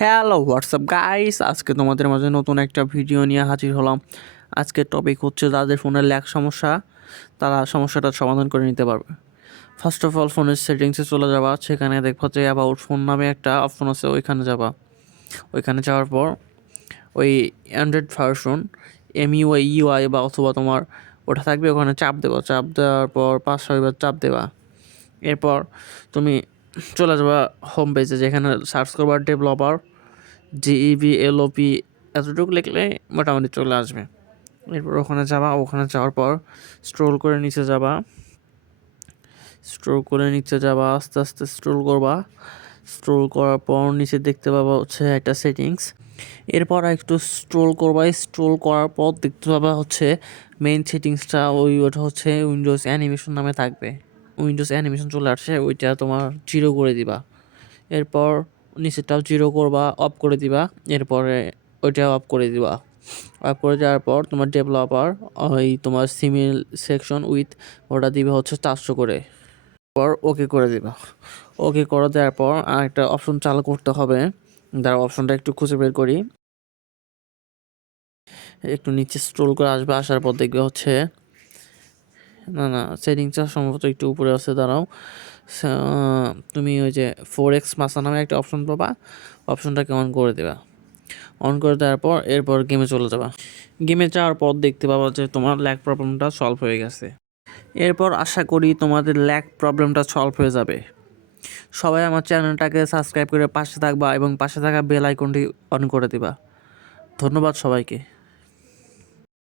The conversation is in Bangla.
হ্যালো হোয়াটসঅ্যাপ গাইস আজকে তোমাদের মাঝে নতুন একটা ভিডিও নিয়ে হাজির হলাম। আজকের টপিক হচ্ছে যাদের ফোনের ল্যাগ সমস্যা, তারা সমস্যাটা সমাধান করে নিতে পারবে। ফার্স্ট অফ অল ফোনের সেটিংসে চলে যাবা। সেখানে দেখবা যে অ্যাবাউট ফোন নামে একটা অপশন আছে, ওইখানে যাবা। ওইখানে যাওয়ার পর ওই অ্যান্ড্রয়েড ভার্সন এমইউআই ইউআই বা অথবা তোমার ওটা থাকবে, ওখানে চাপ দেবা। চাপ দেওয়ার পর পাঁচ ছয়বার চাপ দেবা। এরপর তুমি চলে যাবা হোম পেজে যেখানে সার্চ করবা ডেভেলপার জিইবি এলওপি এতটুকু লিখলে মোটামুটি চলে আসবে। এরপর ওখানে যাবা, ওখানে যাওয়ার পর স্ট্রোল করে নিচে যাবা। স্ট্রোল করে নিচে যাবা, আস্তে আস্তে স্ট্রোল করবা। স্ট্রোল করার পর নিচে দেখতে পাবা হচ্ছে একটা সেটিংস এরপর একটু স্ট্রোল করবা স্ট্রোল করার পর দেখতে পাবা হচ্ছে মেইন সেটিংসটা ওই ওটা হচ্ছে উইন্ডোজ অ্যানিমেশন নামে থাকবে। উইন্ডোজ অ্যানিমেশন চলে আসছে ওইটা তোমার জিরো করে দিবা। এরপর নিচেরটাও জিরো করবা অফ করে দিবা, এরপরে ওইটা অফ করে দিবা। অফ করে দেওয়ার পর তোমার ডেভেলপার ওই তোমার সিমিল সেকশন উইথ ওটা দিবে হচ্ছে চারশো করে। পর ওকে করে দিবা। ওকে করে দেওয়ার পর আর একটা অপশন চালু করতে হবে। তার অপশনটা একটু খুঁজে বের করি। একটু নিচে স্ক্রোল করে আসবে, আসার পর দেখবে হচ্ছে না না সেটিংসটা সম্ভবত একটু উপরে আছে, দাঁড়াও। তুমি ওই যে ফোর এক্স মাসা নামে একটা অপশন পাবা অপশনটাকে অন করে দেবা। অন করে দেওয়ার পর এরপর গেমে চলে যাবা। গেমে যাওয়ার পর দেখতে পাবা যে তোমার ল্যাগ প্রবলেমটা সলভ হয়ে গেছে। এরপর আশা করি তোমাদের ল্যাগ প্রবলেমটা সলভ হয়ে যাবে। সবাই আমার চ্যানেলটাকে সাবস্ক্রাইব করে পাশে থাকবা এবং পাশে থাকা বেল আইকনটি অন করে দিবা। ধন্যবাদ সবাইকে।